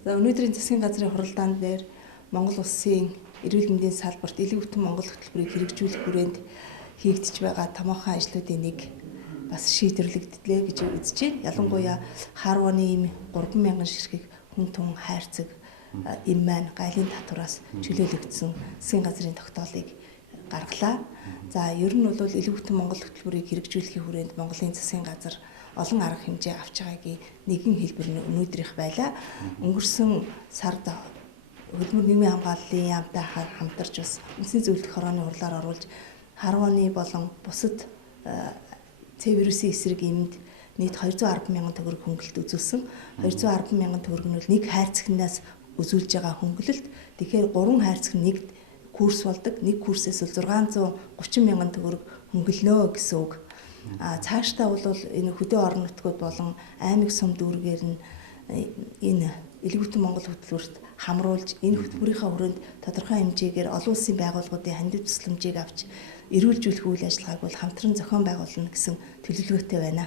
За өнөөдрийн засгийн газрын хуралдаан дээр Монгол улсын эрүүл мэндийн салбарт илүү бүтэн Монгол хөтөлбөрийг хэрэгжүүлэх хүрээнд хийгдэж байгаа томоохон ажлуудын нэг бас шийдвэрлэгдлээ гэж үзэж байна. Ялангуяа Харваны ийм 3,000 ширхэг хүн тун хайрцаг им маань гайлын татвараас чөлөөлөгдсөн засгийн газрын тогтоолыг гаргалаа. За ер нь бол илүү бүтэн Монгол хөтөлбөрийг хэрэгжүүлэхийн хүрээнд Монголын засгийн газар олон арга хэмжээ авч байгаагийн нэгэн хэлбэр өнөөдрийнх байлаа. Өнгөрсөн сард хөдөлмөр нийгмийн хамгааллын яамтай хамтарч бас үндэсний зөвлөлт хорооны хурлаар оруулж Харваны болон бусад C вирусын эсрэг эмд нийт 210 мянган төгрөг хөнгөлөлт үзүүлсэн. 210 мянган төгрөг нь нэг хайрцагнаас үзүүлж байгаа хөнгөлөлт. Тэгэхээр 3 хайрцаг нэгд курс болдог. Нэг курсээс 630 мянган төгрөг хөнгөлнө гэсэн үг. Цаашдаа бол энэ хөдөө орон нутгууд болон аймаг сум дүүргээр нь энэ илүү бүтэн Монгол хөтөлбөрт хамруулж энэ хөтөлбөрийнхаа хүрээнд тодорхой хэмжээгээр олон улсын байгууллагуудын хандив тусламжийг авч эрүүлжүүлэх үйл ажиллагааг бол хамтран зохион байгуулна гэсэн төлөвлөгөөтэй байна.